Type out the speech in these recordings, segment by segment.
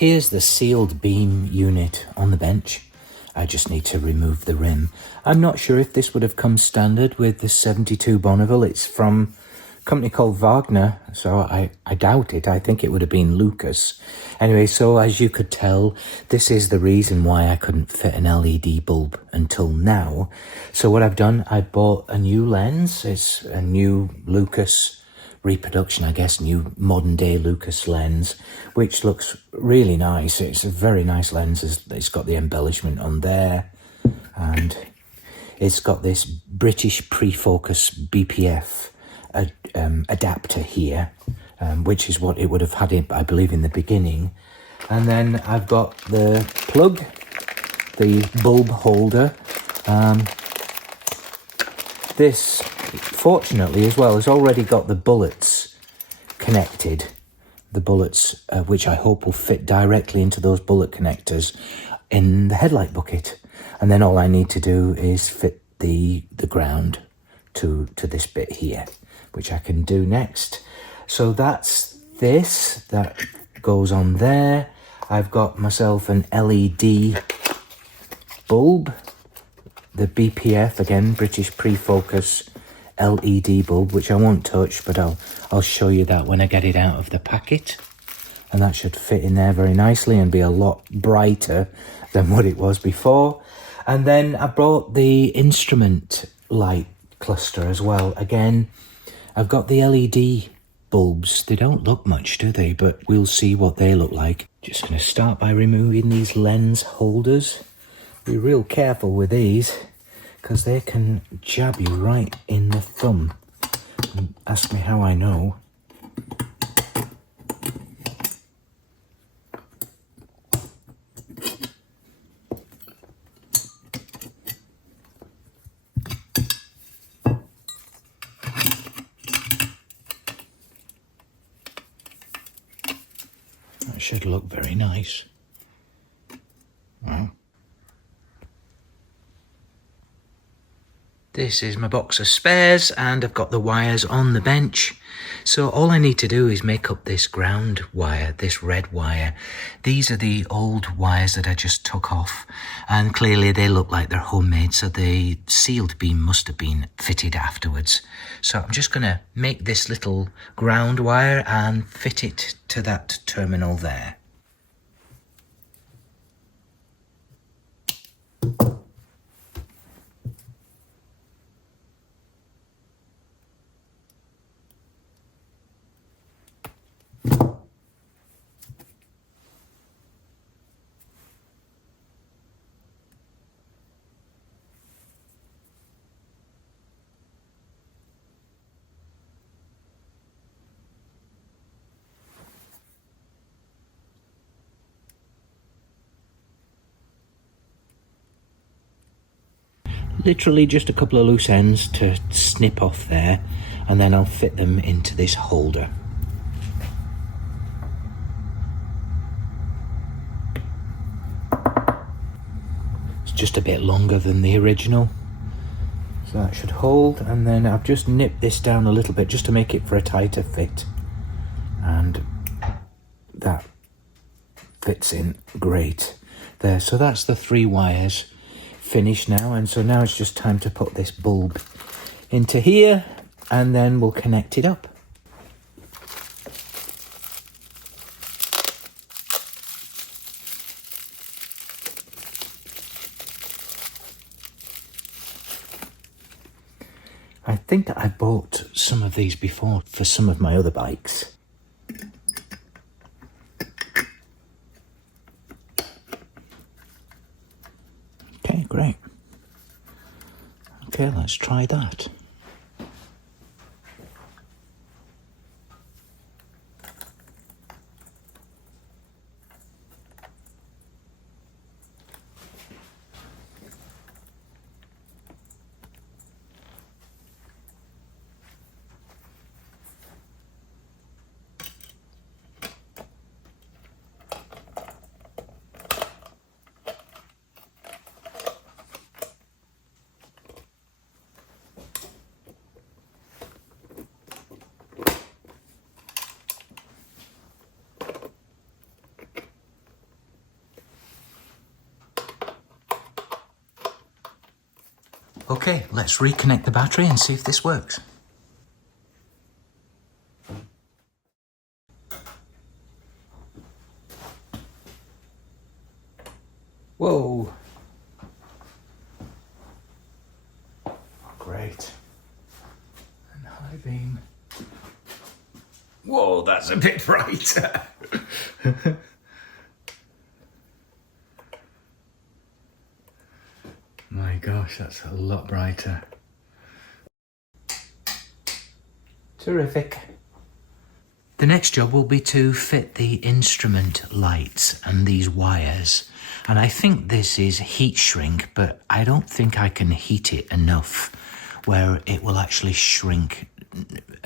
Here's the sealed beam unit on the bench. I just need to remove the rim. I'm not sure if this would have come standard with the 72 Bonneville. It's from a company called Wagner, so I doubt it. I think it would have been Lucas. Anyway, so as you could tell, this is the reason why I couldn't fit an LED bulb until now. So what I've done, I bought a new lens. It's a new Lucas reproduction, I guess, new modern day Lucas lens, which looks really nice. It's a very nice lens. It's got the embellishment on there, and it's got this British pre-focus BPF adapter here, which is what it would have had, I believe, in the beginning. And then I've got the plug, the bulb holder. This, fortunately as well, has already got the bullets connected. The bullets, which I hope will fit directly into those bullet connectors in the headlight bucket. And then all I need to do is fit the ground to this bit here, which I can do next. So that's this, that goes on there. I've got myself an LED bulb, the BPF, again, British pre-focus LED bulb, which I won't touch, but I'll show you that when I get it out of the packet. And that should fit in there very nicely and be a lot brighter than what it was before. And then I brought the instrument light cluster as well. Again, I've got the LED bulbs. They don't look much, do they? But we'll see what they look like. Just going to start by removing these lens holders. Be real careful with these, because they can jab you right in the thumb. And ask me how I know. That should look very nice. Wow. This is my box of spares, and I've got the wires on the bench. So all I need to do is make up this ground wire, this red wire. These are the old wires that I just took off, and clearly they look like they're homemade, so the sealed beam must have been fitted afterwards. So I'm just going to make this little ground wire and fit it to that terminal there. Literally just a couple of loose ends to snip off there, and then I'll fit them into this holder. just a bit longer than the original. So that should hold, and then I've just nipped this down a little bit just to make it for a tighter fit. And that fits in great there. So that's the 3 wires finished now, and so now it's just time to put this bulb into here, and then we'll connect it up. I think that I bought some of these before for some of my other bikes. Okay, great. Okay, let's try that. Okay, let's reconnect the battery and see if this works. Whoa. Great. And high beam. Whoa, that's a bit brighter. My gosh, that's a lot brighter. Terrific. The next job will be to fit the instrument lights and these wires. And I think this is heat shrink, but I don't think I can heat it enough where it will actually shrink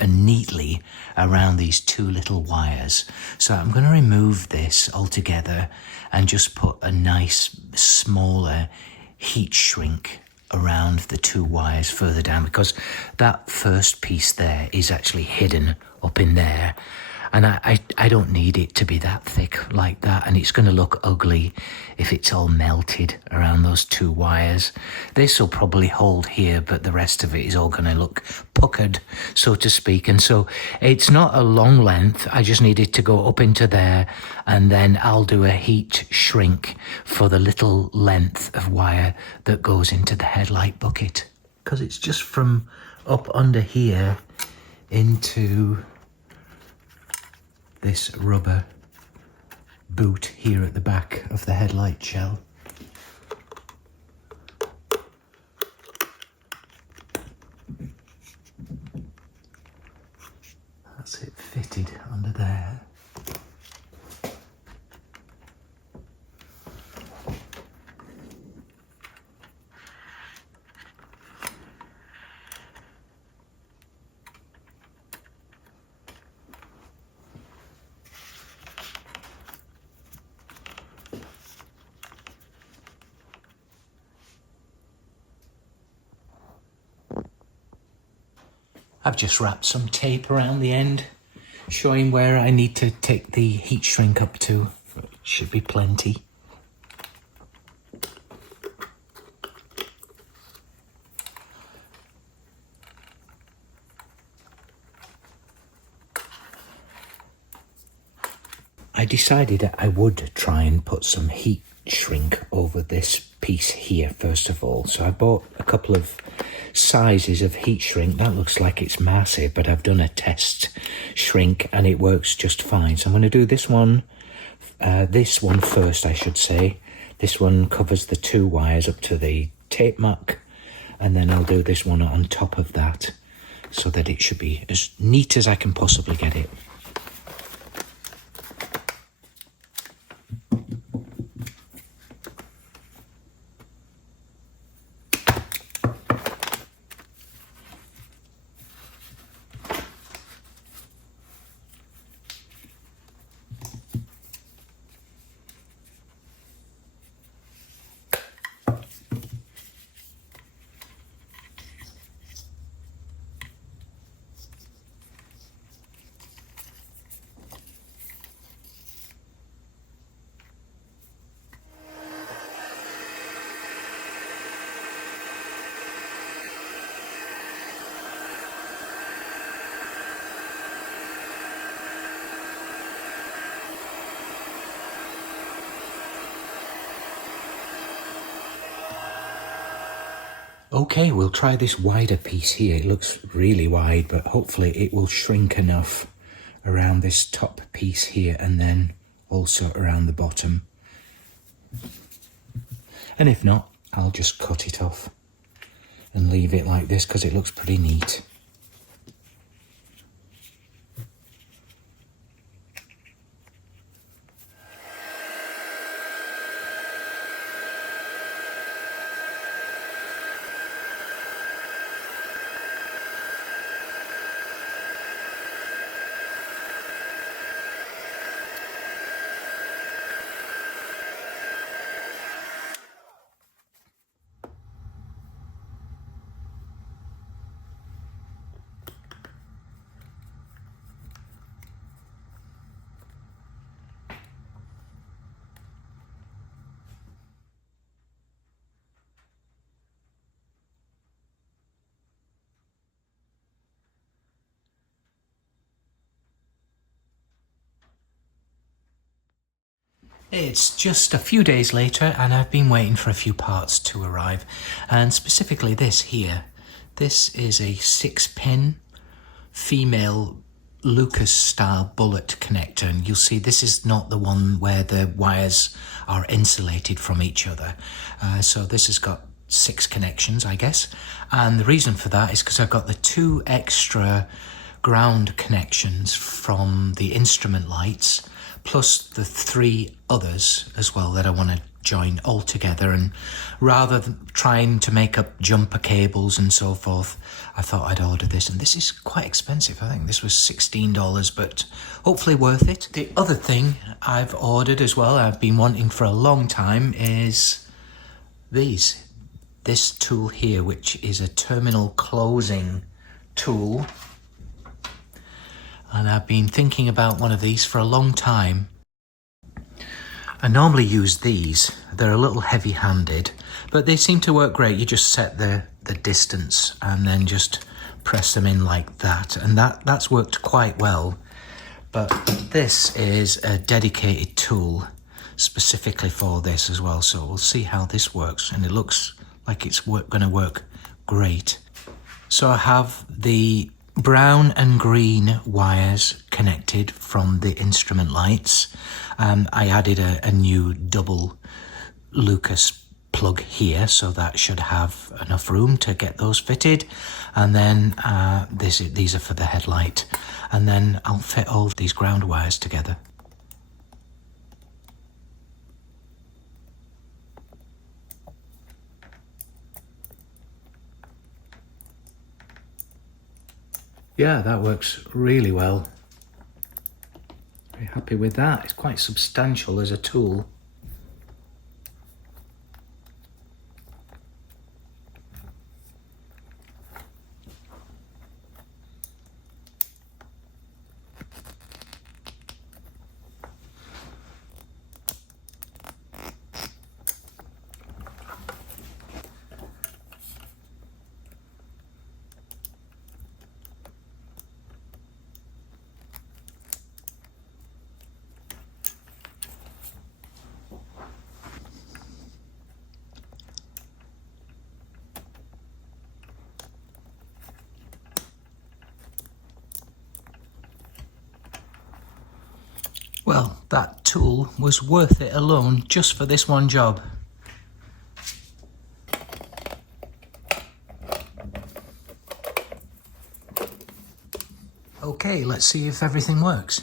neatly around these 2 little wires. So I'm going to remove this altogether and just put a nice smaller heat shrink around the 2 wires further down, because that first piece there is actually hidden up in there, and I don't need it to be that thick like that, and it's going to look ugly if it's all melted around those 2 wires. This will probably hold here, but the rest of it is all going to look puckered, so to speak. And so it's not a long length, I just need it to go up into there, and then I'll do a heat shrink for the little length of wire that goes into the headlight bucket, because it's just from up under here into this rubber boot here at the back of the headlight shell. That's it fitted under there. I've just wrapped some tape around the end, showing where I need to take the heat shrink up to. Should be plenty. I decided that I would try and put some heat shrink over this piece here first of all. So I bought a couple of sizes of heat shrink. That looks like it's massive, but I've done a test shrink and it works just fine. So I'm going to do this one first, I should say. This one covers the 2 wires up to the tape muck, and then I'll do this one on top of that so that it should be as neat as I can possibly get it. Okay, we'll try this wider piece here. It looks really wide, but hopefully it will shrink enough around this top piece here and then also around the bottom. And if not, I'll just cut it off and leave it like this because it looks pretty neat. It's just a few days later and I've been waiting for a few parts to arrive, and specifically this here. This is a 6-pin female Lucas style bullet connector, and you'll see this is not the one where the wires are insulated from each other. So this has got 6 connections, I guess, and the reason for that is because I've got the 2 extra ground connections from the instrument lights, plus the 3 others as well that I want to join all together. And rather than trying to make up jumper cables and so forth, I thought I'd order this, and this is quite expensive. I think this was $16, but hopefully worth it. The other thing I've ordered as well, I've been wanting for a long time, is this tool here, which is a terminal closing tool. And I've been thinking about one of these for a long time. I normally use these. They're a little heavy-handed, but they seem to work great. You just set the distance and then just press them in like that. And that's worked quite well. But this is a dedicated tool specifically for this as well. So we'll see how this works. And it looks like it's going to work great. So I have the brown and green wires connected from the instrument lights. I added a new double Lucas plug here, so that should have enough room to get those fitted. And then these are for the headlight. And then I'll fit all these ground wires together. Yeah, that works really well. Very happy with that. It's quite substantial as a tool. Well, that tool was worth it alone just for this one job. Okay, let's see if everything works.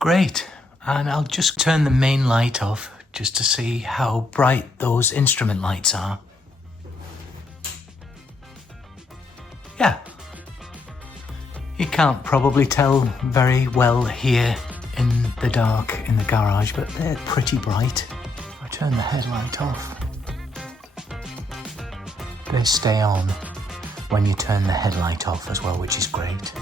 Great, and I'll just turn the main light off just to see how bright those instrument lights are. Yeah, you can't probably tell very well here in the dark in the garage, but they're pretty bright. If I turn the headlight off, they stay on when you turn the headlight off as well, which is great.